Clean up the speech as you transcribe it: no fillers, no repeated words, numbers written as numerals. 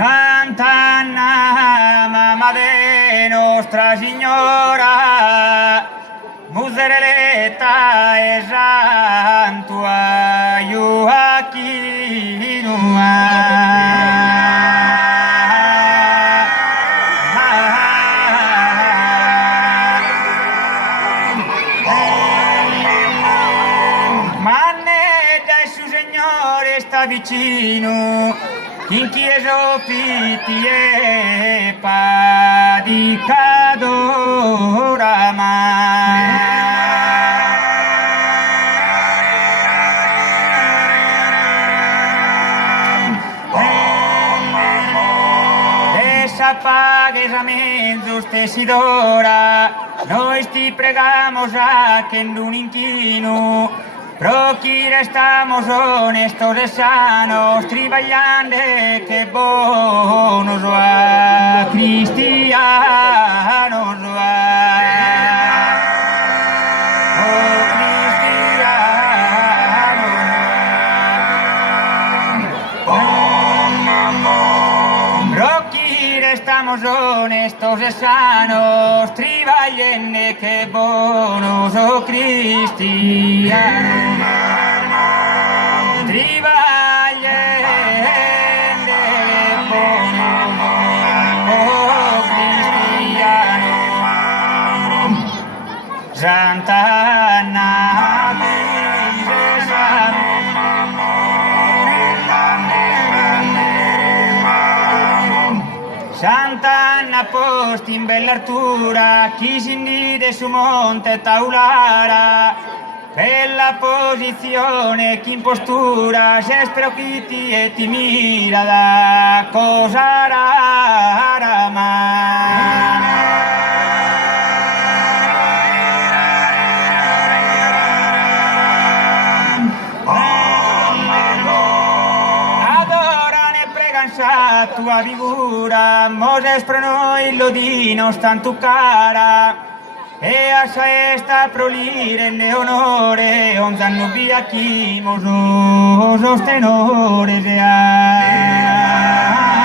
Santa Anna, mamma de Nostra Signora, misereletta e santua Joachim. Sta vicino in chiesa pitti e padicado oramai. Esa pagues a menzos tesidora, noi ti pregamos a que en un inquino Procura estamos honestos e sanos, traballando que bonos va, cristianos va. Oh, cristianos va. Procura estamos honestos e sanos, traballando que bonos, oh, cristianos. Santa Anna, Santa Anna posti in bella altura, chi si indide su monte Taulara, bella posizione, chi in postura, se spero chi ti e ti mira da cosa rara mai. Tua figura, Moses per noi lodino stan tu cara, e a sta prolire le onore, on danno via chi moso sostenore se ha.